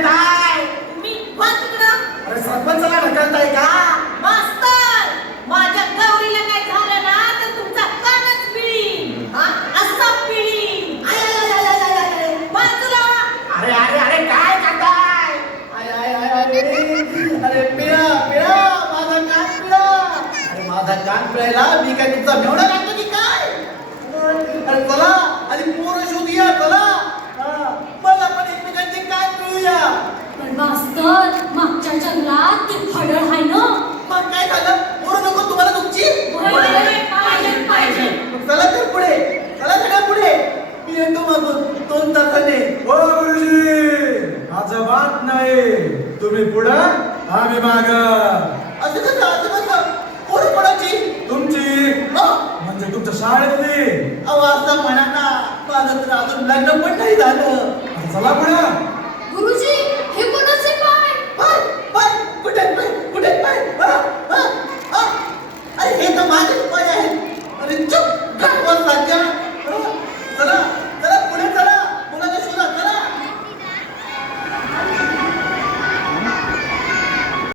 ढकलताय? तुम्ही वा तिकडं. अरे सरपंचाला ढकलताय का? मास्तर, माझ्या गौरीला काय झालं ना तर तुमचा कानच पिळीन. हा, असा पिळीन. आय, आय, आय, आय, आय, आय, आय. बाजूला. अरे अरे अरे काय करताय? आय आय आय अरे अरे पिळा पिळा माझा कान पिळा. अरे माझा कान पिळायला मी काय तुमचा मेवणा लागतो की काय? अरे चला आधी पोरं शोधूया चला. हा, मला पण एकमेकांचे कान पिळूया. पण मास्तर, मागच्या जंगलात ते फडळ आहे ना. मग काय झालं? पोरं नको तुम्हाला तुमची? पाहिजे, पाहिजे. मग चला तर पुढे चला सगळ्या पुढे. मी येतो मागून 2 तासाने. ओ गुरुजी, अजिबात नाही. तुम्ही पुढं आम्ही माग. असं कसं पोरं कोणाची? तुमची म्हणजे तुमच्या शाळेतली. अहो असं म्हणा ना. माझं तर अजून लग्न पण नाही झालं. चला पुढं.